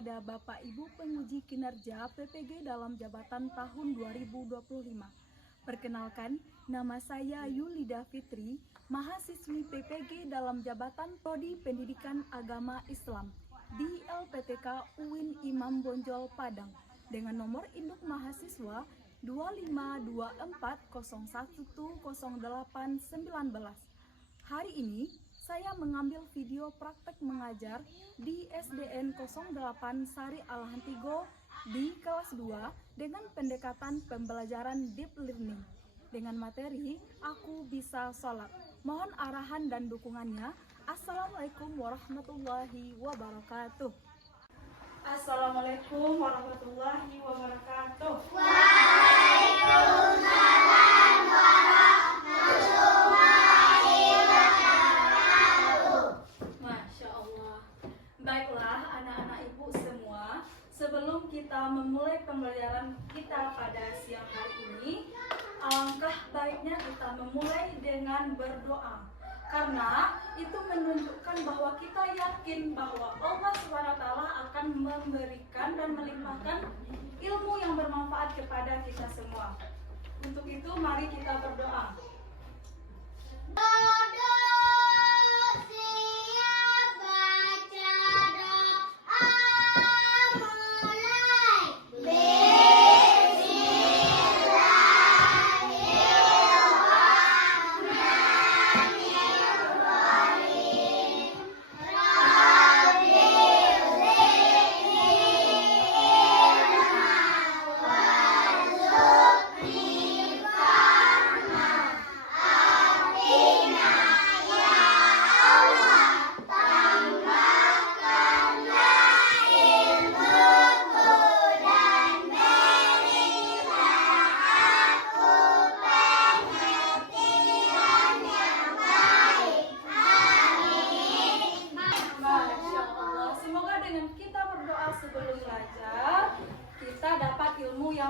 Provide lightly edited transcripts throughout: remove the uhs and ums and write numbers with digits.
kepada Bapak Ibu penguji kinerja PPG dalam jabatan tahun 2025. Perkenalkan, nama saya Yulida Fitri, mahasiswi PPG dalam jabatan Prodi Pendidikan Agama Islam di LPTK UIN Imam Bonjol Padang dengan nomor induk mahasiswa 252401100819. Hari ini saya mengambil video praktek mengajar di SDN 08 Sari Alahantigo di kelas 2 dengan pendekatan pembelajaran deep learning dengan materi Aku Bisa Sholat. Mohon arahan dan dukungannya. Assalamualaikum warahmatullahi wabarakatuh. Assalamualaikum warahmatullahi wabarakatuh. Waalaikumsalam warahmatullahi wabarakatuh. Masya Allah. Baiklah anak-anak ibu semua, sebelum kita memulai pembelajaran kita pada siang hari ini, alangkah baiknya kita memulai dengan berdoa. Karena itu menunjukkan bahwa kita yakin bahwa Allah SWT akan memberikan dan melimpahkan ilmu yang bermanfaat kepada kita semua. Untuk itu mari kita berdoa. Dodo siap baca doa mulai.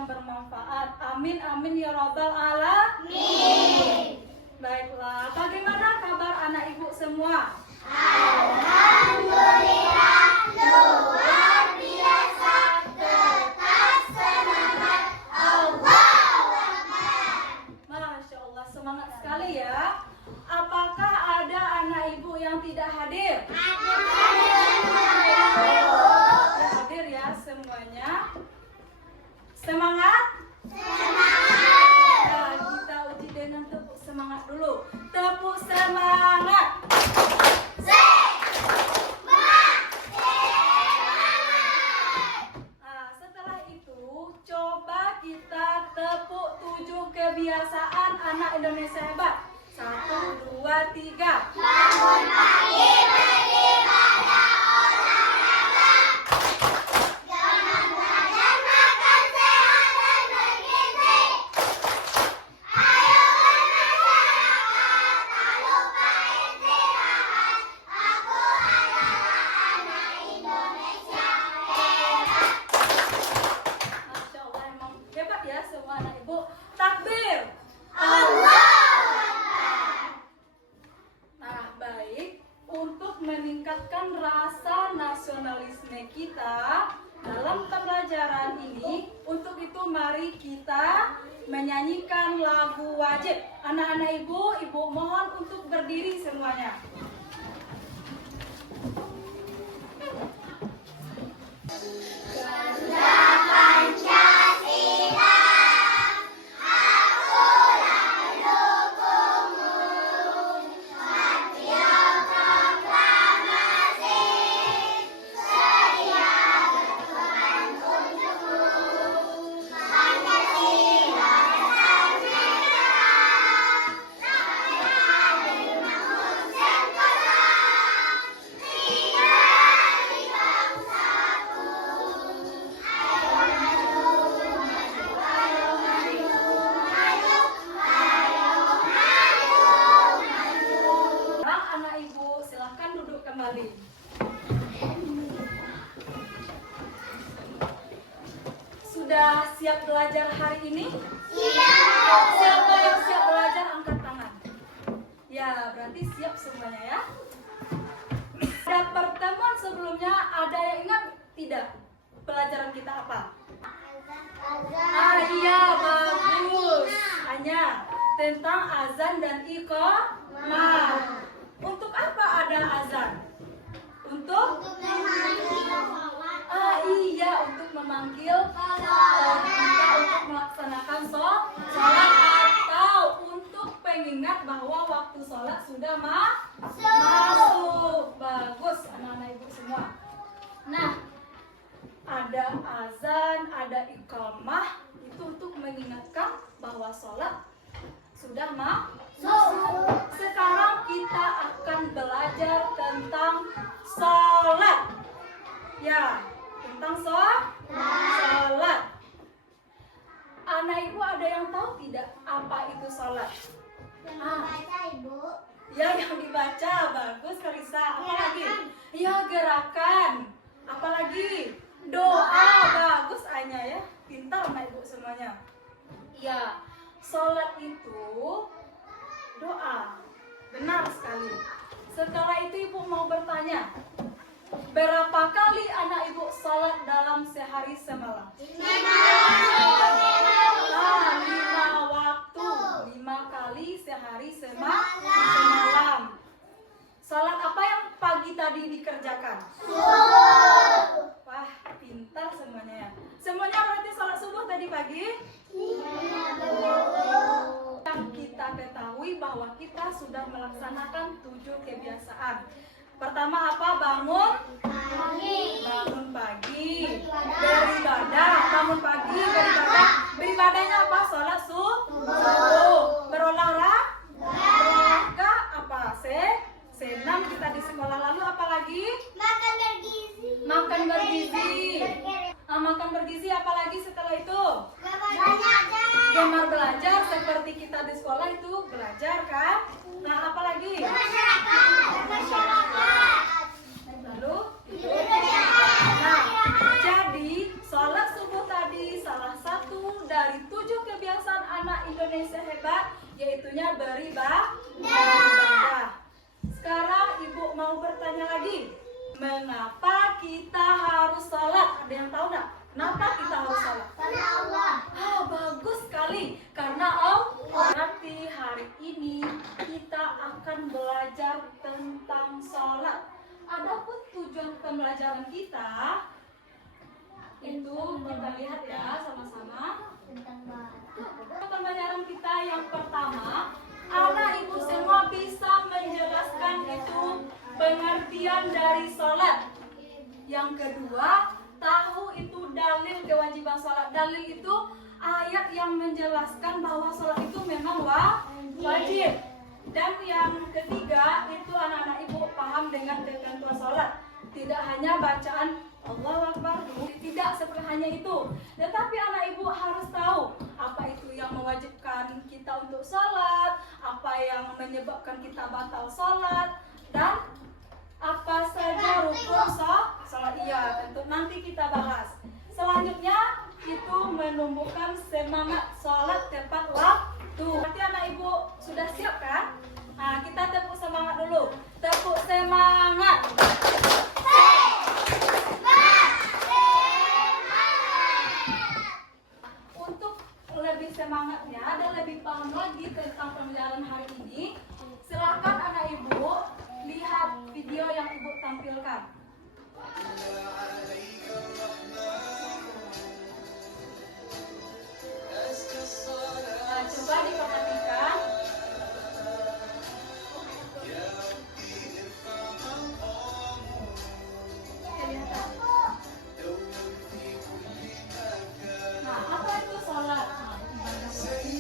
Bermanfaat. Amin amin ya rabbal alamin. Baiklah, bagaimana kabar anak ibu semua? Alhamdulillah luar biasa, tetap semangat. Allahu Akbar. Masya Allah, semangat sekali ya. Apakah ada anak ibu yang tidak hadir? Hadir ya semuanya. Semangat? Semangat. Nah, kita uji dengan tepuk semangat dulu. Tepuk semangat. Nah, setelah itu coba kita tepuk 7 kebiasaan anak Indonesia hebat. 1, 2, 3. Bangun pagi beribadah olahraga. Jangan belajar makan sehat dan bergizi. Ayo bermasyarakat, tak lupa istirahat. Aku adalah anak Indonesia hebat. Masya Allah, emang hebat ya semua anak ibu. Takbir. Allah. Nah, baik. Untuk meningkatkan rasa nasionalisme kita dalam pembelajaran ini, untuk itu mari kita menyanyikan lagu wajib. Anak-anak ibu mohon untuk berdiri semuanya. Garuda Pancasila, akulah pendukungmu. Patriot proklamasi, sedia berkorban untukmu. Pancasila dasar negara, rakyat hadir bangun sentosa. Sekarang anak ibu silahkan duduk kembali. Sudah siap belajar hari ini? Siapa yang siap belajar angkat tangan. Ya, berarti siap semuanya ya. Pada pertemuan sebelumnya ada yang ingat tidak? Pelajaran kita apa? Azan. Iya, bagus. Hanya tentang azan dan iqamah. Untuk apa ada azan? Untuk iya, untuk memanggil kita untuk melaksanakan sholat atau untuk pengingat bahwa waktu sholat sudah masuk. Bagus anak-anak ibu semua. Nah, ada azan, ada iqamah, itu untuk mengingatkan bahwa sholat sudah masuk. Sekarang kita akan belajar tentang sholat. Ya, tentang sholat. Anak ibu ada yang tahu tidak apa itu sholat? Baca Ibu. Ya, yang dibaca. Bagus Karisa. Apa lagi? Ya, gerakan. Apalagi? Doa. Bagus Anya ya. Pintar anak ibu semuanya. Ya, sholat itu doa. Benar sekali. Setelah itu ibu mau bertanya, berapa kali anak ibu sholat dalam sehari semalam? 5 waktu. 5 kali sehari semalam. Sholat apa yang pagi tadi dikerjakan? Wah, pintar semuanya ya. Semuanya berarti sholat subuh tadi pagi? Yang kita ketahui bahwa kita sudah melaksanakan 7 kebiasaan. Pertama apa? Bangun pagi, beribadah. Bangun pagi, beribadah. Beribadahnya apa? Sholat subuh. Berolahraga apa? Senam kita di sekolah. Lalu apa lagi? Makan bergizi. Makan bergizi apa lagi setelah itu? Gemar belajar seperti kita di sekolah itu belajar kan? Nah, apa lagi? Lalu nah, jadi sholat subuh tadi salah satu dari 7 kebiasaan anak Indonesia hebat, yaitunya beribadah. Sekarang ibu mau bertanya lagi, mengapa kita harus sholat? Ada yang tahu nggak? Kenapa kita harus sholat? Karena Allah. Bagus sekali. Karena Allah. Berarti hari ini kita akan belajar tentang sholat. Adapun tujuan pembelajaran kita itu kita lihat ya sama-sama. Pembelajaran kita yang pertama, anak ibu semua bisa menjelaskan itu pengertian dari sholat. Yang kedua, tahu itu dalil kewajiban sholat. Dalil itu ayat yang menjelaskan bahwa sholat itu memang wajib. Dan yang ketiga, itu anak-anak ibu paham dengan ketentuan sholat. Tidak hanya bacaan Allahu Akbar, tidak seperti hanya itu. Tetapi anak ibu harus tahu apa itu yang mewajibkan kita untuk sholat, apa yang menyebabkan kita batal sholat, dan apa saja rukun sholat. Iya, tentu nanti kita bahas. Selanjutnya itu menumbuhkan semangat sholat tepat waktu. Nanti anak ibu sudah siap kan? Nah, kita tepuk semangat dulu. Tepuk semangat. Untuk lebih semangatnya dan lebih paham lagi tentang pembelajaran hari ini, silakan anak ibu lihat video yang ibu tampilkan. Nah, coba diperhatikan. Kelihatan. Nah, apa itu sholat? Ibadah wajib.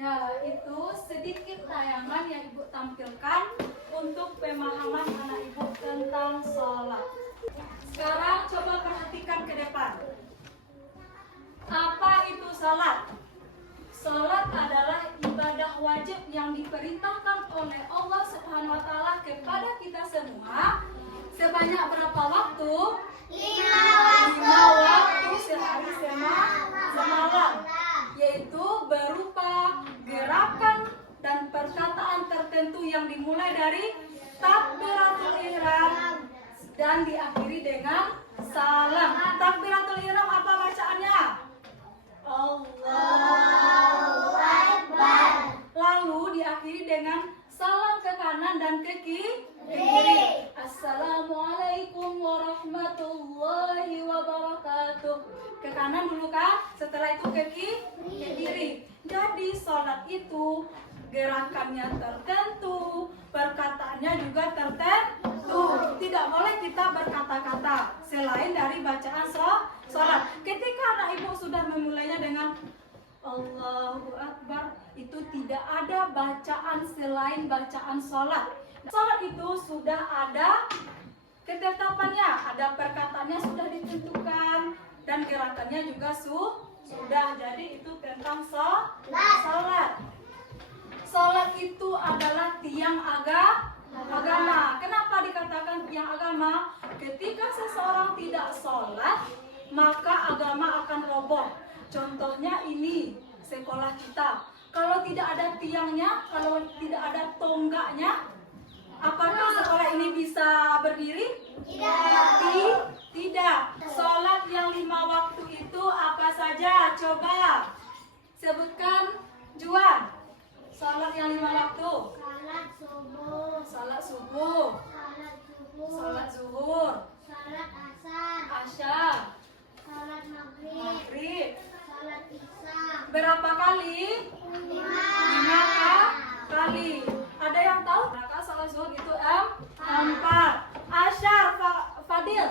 Ya, itu sedikit tayangan yang ibu tampilkan untuk pemahaman anak ibu tentang sholat. Sekarang coba perhatikan ke depan. Apa itu sholat? Sholat adalah ibadah wajib yang diperintahkan oleh Allah Subhanahu wa Ta'ala kepada kita semua Sebanyak berapa waktu? 5 5 waktu sehari semalam, yaitu berupa gerakan dan perkataan tertentu yang dimulai dari takbiratul ihram dan diakhiri dengan salam. Takbiratul ihram apa bacaannya? Allahu Akbar. Lalu diakhiri dengan salam ke kanan dan ke kiri. Assalamualaikum warahmatullahi wabarakatuh. Ke kanan dulu kan, setelah itu ke kiri. Jadi sholat itu gerakannya tertentu, perkataannya juga tertentu. Tidak boleh kita berkata-kata selain dari bacaan sholat. Ketika anak ibu sudah memulainya dengan Allahu Akbar, itu tidak ada bacaan selain bacaan sholat. Sholat itu sudah ada ketetapannya, ada perkataannya sudah ditentukan, dan gerakannya juga sudah. Jadi itu tentang sholat. Sholat itu adalah tiang agama. Kenapa dikatakan tiang agama? Ketika seseorang tidak sholat, maka agama akan roboh. Contohnya ini sekolah kita. Kalau tidak ada tiangnya, kalau tidak ada tonggaknya, apakah sekolah ini bisa berdiri? Tidak. Sholat yang 5 waktu itu apa saja? Coba sebutkan, Juan. Sholat yang 5 waktu. Sholat subuh. Sholat zuhur. Sholat asar. Asyar. Sholat maghrib. Maghrib. Sholat isya. Berapa kali? 5 kali. Ada yang tahu? Rakaat sholat zuhur itu 4. Asyar, Fadil.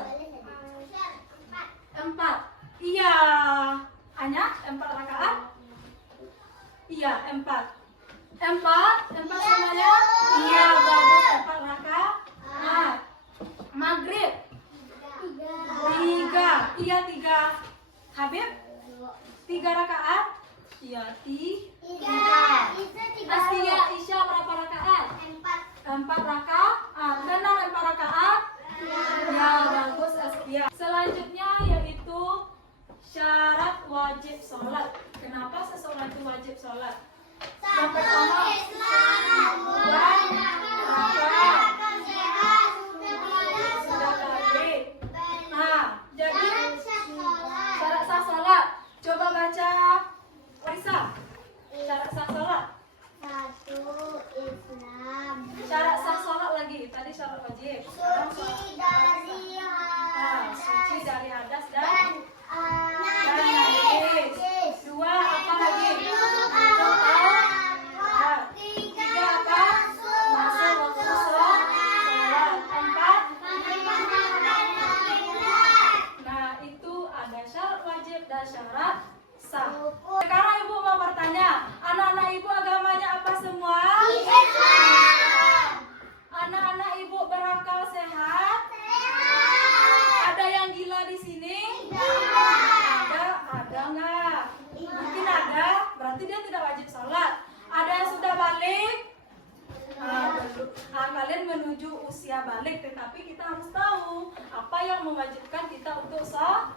4. Iya. Anya 4 rakaat? Iya, 4 semuanya? Iya, bagus. 4 rakaat. Maghrib 3. Iya, 3. Habib 3 rakaat? Iya, 3. Astia, Isya berapa rakaat? 4 rakaat. Benar 4 rakaat? Ya, bagus Astia. Selanjutnya yaitu syarat wajib sholat. Kenapa seseorang itu wajib sholat? Yang pertama, sudah balik. Nah, jadi syarat sah sholat. Coba baca Lisa. Syarat sah sholat. 1. Islam. Syarat sah sholat lagi. Tadi syarat wajib. Suci dari Suci dari hadas dan najis. najis. 2, apa lagi? Tiga apa? Masuk waktu sholat. 4. Nah, itu ada syarat wajib dan syarat sah. Sekarang ibu mau bertanya, anak-anak ibu agamanya apa semua? Anak-anak ibu berakal sehat? Ada yang gila di sini? Ada nggak? Mungkin ada, berarti dia tidak wajib sholat. Ada yang sudah balik? Kalian menuju usia balik, tetapi kita harus tahu apa yang mewajibkan kita untuk sholat.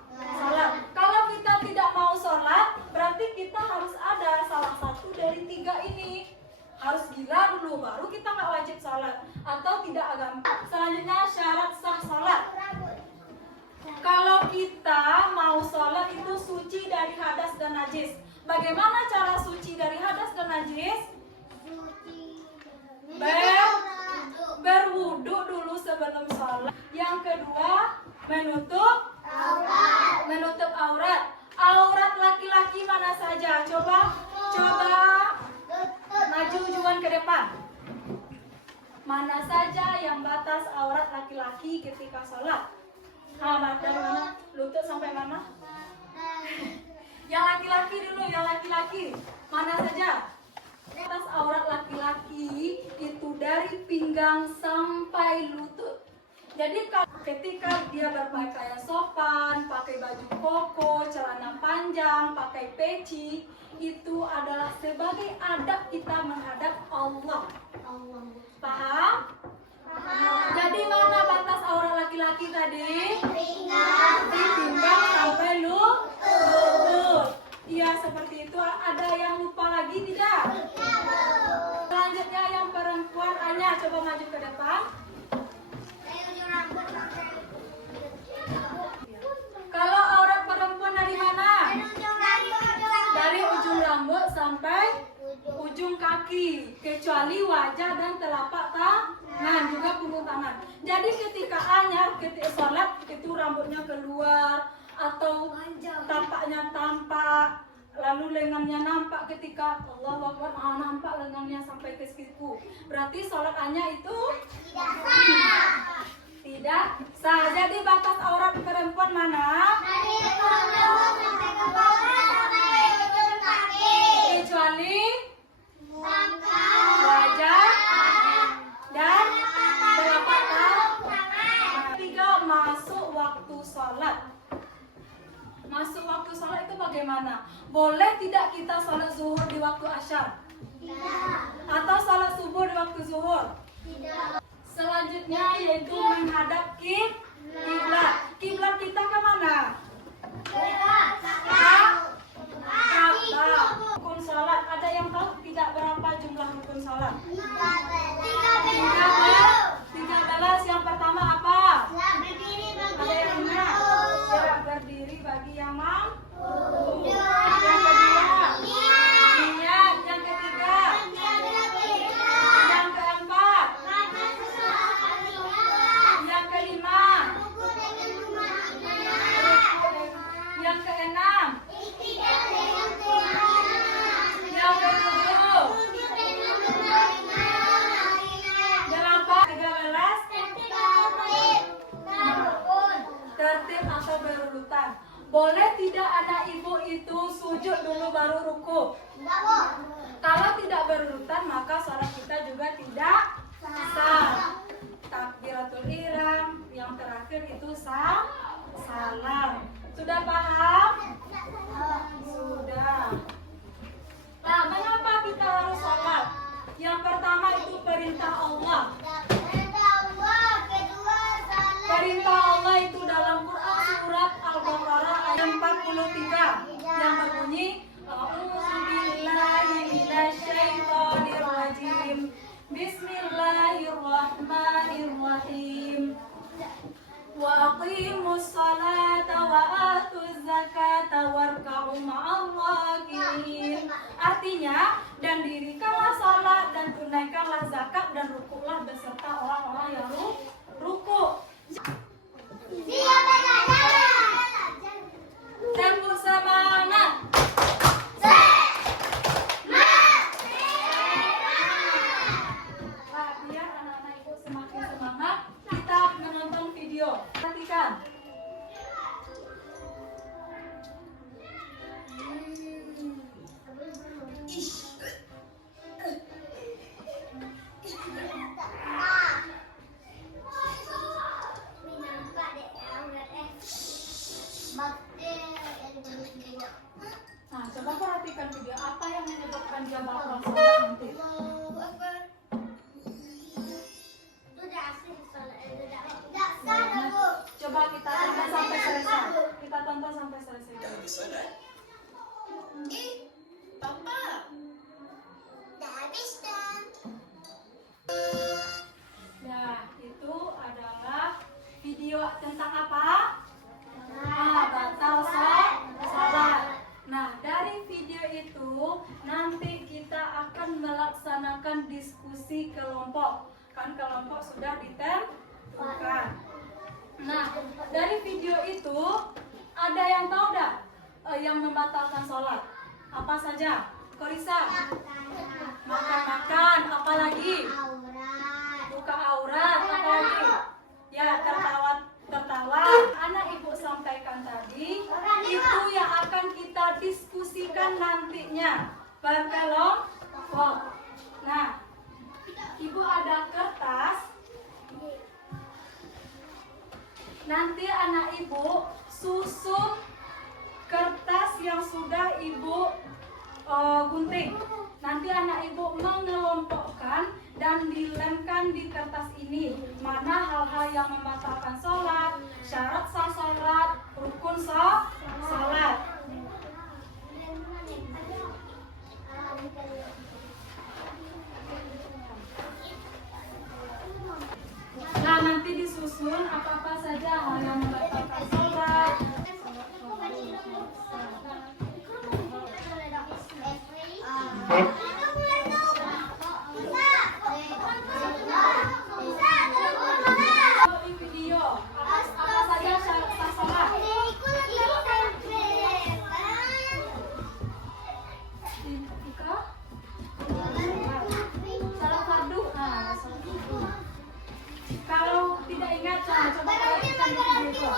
Kalau kita tidak mau sholat, berarti kita harus ada salah satu dari 3 ini. Harus gila dulu, baru kita nggak wajib sholat atau tidak agama. Selanjutnya syarat sah sholat. Kalau kita mau sholat itu suci dari hadas dan najis. Bagaimana cara suci dari hadas dan najis? Berwudu dulu sebelum sholat. Yang kedua, menutup aurat. Aurat laki-laki mana saja? Coba maju Juan ke depan. Mana saja yang batas aurat laki-laki ketika sholat? Dari mana? Lutut sampai mana? Yang laki-laki dulu, yang laki-laki. Mana saja? Batas aurat laki-laki itu dari pinggang sampai lutut. Jadi ketika dia berpakaian sopan, pakai baju koko, celana panjang, pakai peci, itu adalah sebagai adab kita menghadap Allah. Paham? Jadi mana batas aurat laki-laki tadi? Pinggang. Pinggang sampai lutut. Iya, seperti itu. Ada yang lupa lagi tidak? Selanjutnya yang perempuan, Anya coba maju ke depan. Kalau aurat perempuan dari mana? Dari ujung rambut sampai ujung kaki, kecuali wajah dan telapak tangan, juga punggung tangan. Jadi ketika Anya ketika sholat itu rambutnya keluar atau tapaknya tampak, lalu lengannya nampak ketika Allah Akbar, nampak lengannya sampai ke siku. Berarti sholat Anya itu tidak sah. Jadi batas aurat perempuan mana? Kecuali wajah dan telapak tangan. Tiga, masuk waktu sholat. Masuk waktu sholat itu bagaimana? Boleh tidak kita sholat zuhur di waktu asyar? Atau sholat subuh di waktu zuhur? Selanjutnya yaitu menghadap kiblat. Kiblat kita ke mana? Ka'bah. Rukun sholat. Ada yang tahu tidak berapa jumlah rukun sholat? 13. Yang pertama apa? Ada yang ingat? Gerak berdiri bagi yang mampu. Yang kedua, niat. Yang ketiga, yang keempat, yang kelima, yang keenam, yang ketujuh, 13. Tertib atau berurutan. Boleh tidak anak ibu itu sujud dulu baru ruku? Kalau tidak berurutan maka sholat kita juga tidak sah. Takbiratul ihram, yang terakhir itu salam. Sudah paham? Sudah. Nah, mengapa kita harus sholat? Yang pertama itu perintah Allah. Perintah Allah itu dalam Quran surat Al-Baqarah ayat 43 yang berbunyi A'udzubillahi minasyaitonirrajim. Bismillahirrahmanirrahim. Wa aqimus salata wa atuz zakata warka'u ma'al raki'in. Artinya, dan dirikanlah salat dan tunaikanlah zakat dan rukuklah beserta orang-orang yang ruku. Tembus semangat. Nah, biar anak-anak ibu semakin semangat, kita menonton video. Perhatikan. Nah, coba perhatikan video apa yang menyebabkan dia bakal sholat nanti. Coba kita tonton sampai selesai. Kita tonton sampai selesai. Nah, itu adalah video tentang apa? Batal sholat. Nah, dari video itu nanti kita akan melaksanakan diskusi kelompok. Kan kelompok sudah ditentukan. Nah, dari video itu ada yang tahu dah yang membatalkan sholat? Apa saja? Korisa? Makan-makan, apa lagi? Buka aurat, apa lagi? Ya, tertawa. Anak ibu sampaikan tadi itu yang akan kita diskusikan nantinya berkelompok. Nah, ibu ada kertas. Nanti anak ibu susun kertas yang sudah ibu gunting. Nanti anak ibu mengelompokkan dan dilemkan di kertas ini. Mana hal-hal yang membatalkan sholat, syarat sah sholat, rukun sah sholat. Nah, nanti disusun apa-apa saja hal yang membatalkan sholat. Di video, apa saja syarat sah sholat? Ikra? Salat fardu. Nah, salat fardu. Kalau tidak ingat, coba perhatikan di video.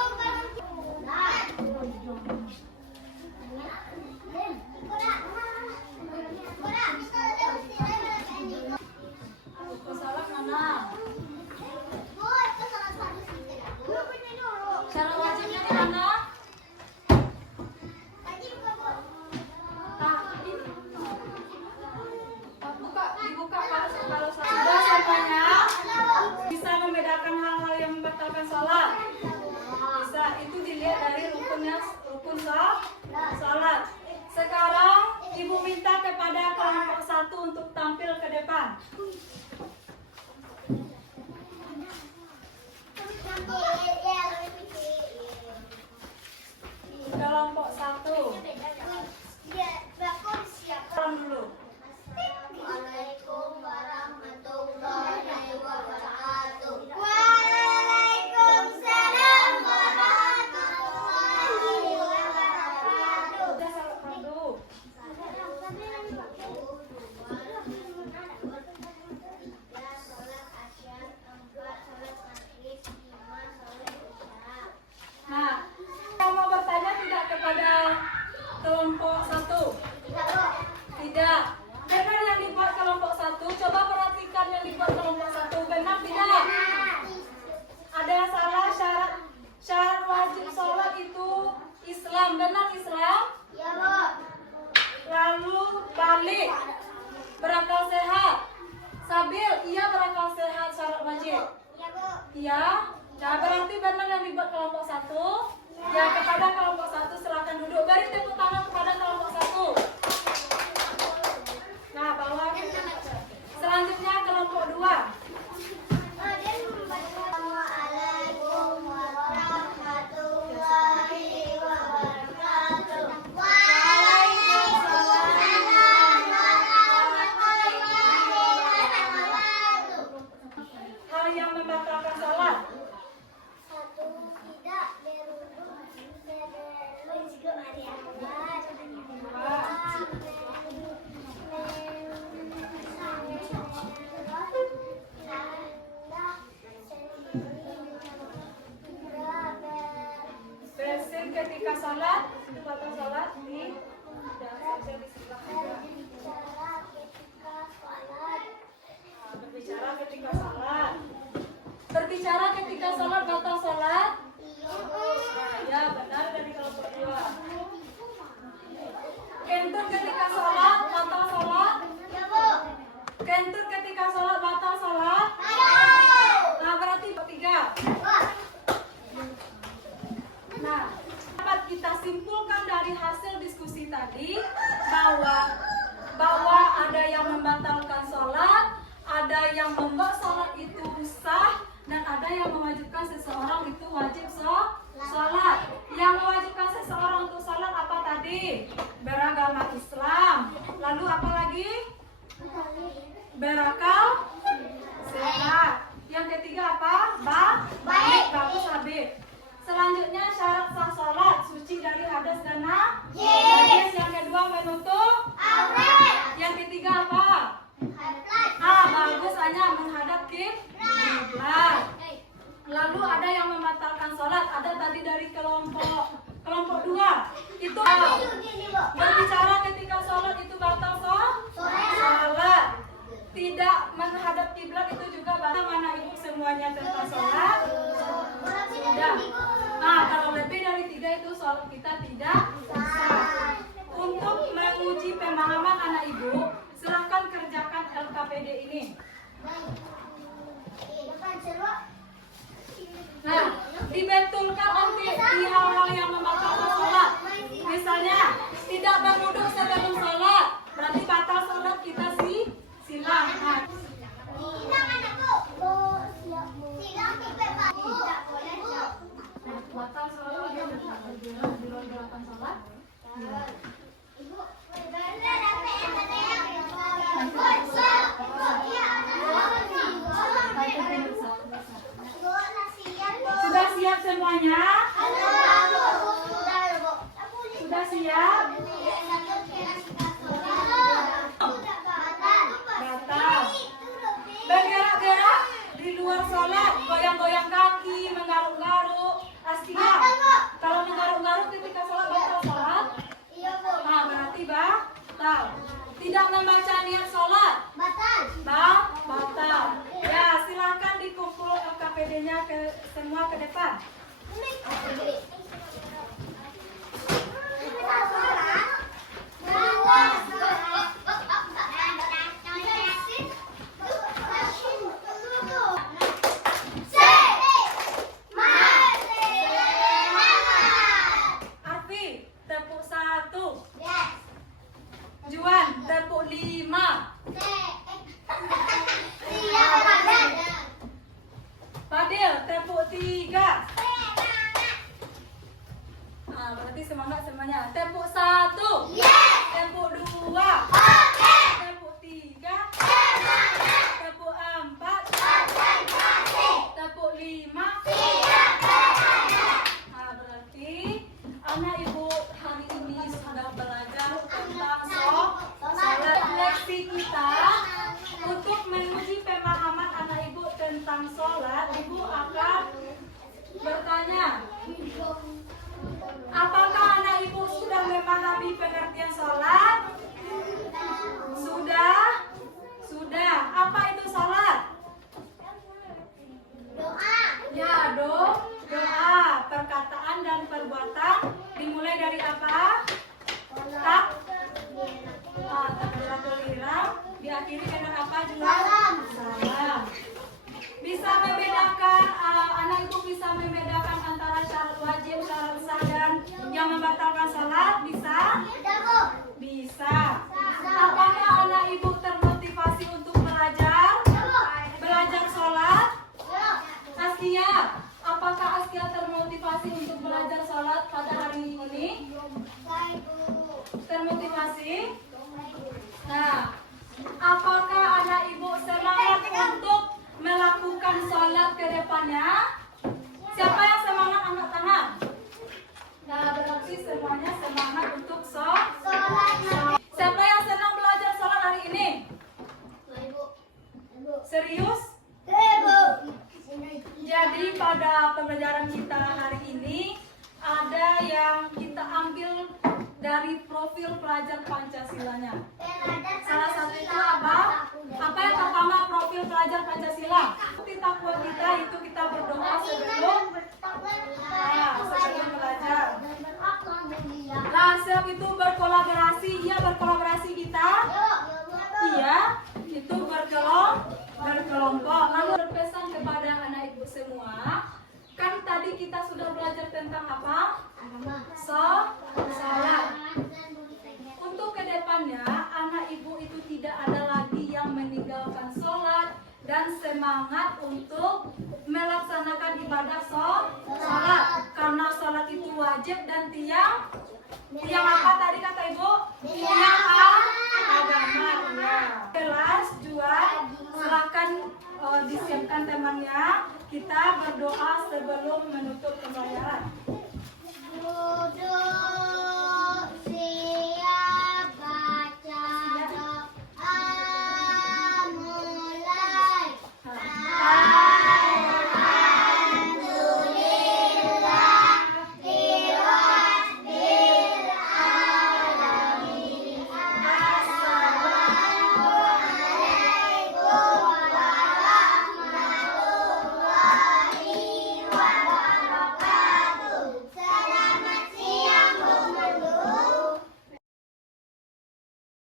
Rukun salat mana? Syarat wajibnya di mana? Nah, ini. Dibuka kalau sudah sampainya bisa membedakan hal-hal yang membatalkan sholat. Bisa, itu dilihat dari rukun sholat. Sekarang ibu minta kepada kelompok 1 untuk tampil ke depan. Kelompok 1. Salam dulu. Assalamualaikum warahmatullahi wabarakatuh. Waalaikumsalam warahmatullahi wabarakatuh. Udah salat fardu. Nah, kamu mau bertanya tidak kepada kelompok 1? Tidak. Benar yang dibuat kelompok 1? Coba perhatikan yang dibuat kelompok 1. Benar tidak? Ada salah syarat wajib sholat itu Islam. Benar Islam? Ya, Bu. Lalu balik. Berakal sehat. Sabil, iya berakal sehat syarat wajib. Ya, Bu. Iya. Nah, berarti benar yang dibuat kelompok 1. Ya, kepada kelompok 1 silakan duduk. Beri tepuk tangan kepada kelompok 1. Nah, bawa. Selanjutnya kelompok 2. Assalamualaikum warahmatullahi wabarakatuh. Waalaikumsalam warahmatullahi wabarakatuh. Hal yang membatalkan sholat. 1. Tidak berwudu sebelum hari Ahad. 2. Bersin ketika sholat, itu batal sholat di bersin di sebelah juga. Berbicara ketika sholat. Berbicara ketika sholat batal sholat. Ya, benar dari kelompok 2. Kentut ketika sholat batal sholat. Kentut ketika sholat batal sholat. Nah, berarti 3. Nah, dapat kita simpulkan dari hasil diskusi tadi bahwa ada yang membatalkan sholat, ada yang membuat sholat itu sah, dan ada yang mewajibkan seseorang itu wajib sholat. Yang mewajibkan seseorang untuk sholat apa tadi? Beragama Islam. Lalu apa lagi? Berakal sehat. Yang ketiga apa? Baik. Bagus, Habib. Selanjutnya syarat sah sholat, suci dari hadas dan najis. Yang kedua menutup aurat. Yang ketiga apa? Bagus, hanya menghadap kiblat. Lalu ada yang membatalkan sholat, ada tadi dari kelompok 2. Itu berbicara ketika sholat itu batal sholat. Tidak menghadap kiblat itu juga batal. Mana ibu semuanya tentang sholat? Sudah. Nah, kalau lebih dari 3 itu sholat kita tidak sah. Untuk menguji pemahaman anak ibu, silahkan kerjakan LKPD ini. meninggalkan sholat? Ibu, Sudah siap semuanya? Sudah siap? Batal. Bergerak-gerak di luar sholat, goyang-goyang kaki, menggaruk-garuk. Askia, kalau menggaruk-garuk ketika sholat batal sholat? Nah, berarti batal. Tidak membaca niat sholat? Batal. Ya, silakan dikumpul LKPD-nya semua ke depan. Arfi, tepuk 1. Juan, tepuk 5. Fadil, tepuk 3. Nah, berarti semangat semuanya. Tepuk 1. Tepuk 2. Tepuk 3. Tepuk 4. Tepuk 5. Nah, berarti anak ibu hari ini sudah belajar tentang sholat. Leksi kita untuk menguji pemahaman anak ibu tentang sholat, ibu akan bertanya, apakah anak ibu sudah memahami pengertian sholat? Sudah? Sudah. Apa itu sholat? Ya, doa, perkataan dan perbuatan dimulai dari apa? Takbiratul ihram, diakhiri dengan apa juga? Salam. Bisa membedakan, anak ibu bisa membedakan antara syarat wajib, syarat sah dan yang membatalkan sholat? Bisa? Bisa. Apakah anak ibu termotivasi untuk belajar sholat? Askia, apakah Askia termotivasi untuk belajar sholat pada hari ini? Termotivasi? Nah, apakah anak ibu semangat untuk melakukan sholat ke depannya? Siapa yang semangat angkat tangan? Nah, berarti semuanya semangat untuk sholat. Siapa yang senang belajar sholat hari ini? Serius? Jadi pada pembelajaran kita hari ini ada yang kita ambil dari profil pelajar Pancasilanya. Salah satu itu apa? Apa yang pertama profil pelajar Pancasila? Takwa kita itu kita berdoa sebelum belajar. Nah, siap itu berkolaborasi. Iya, berkolaborasi kita. Iya, itu berkelompok. Lalu berpesan kepada anak ibu semua. Kan tadi kita sudah belajar tentang apa? Sholat. Untuk kedepannya anak ibu itu tidak ada lagi yang meninggalkan sholat dan semangat untuk melaksanakan ibadah sholat. Karena sholat itu wajib dan tiang apa tadi kata ibu? Tiang agama. Ya. Kelas Juan, silakan disiapkan temannya. Kita berdoa sebelum menutup pembelajaran.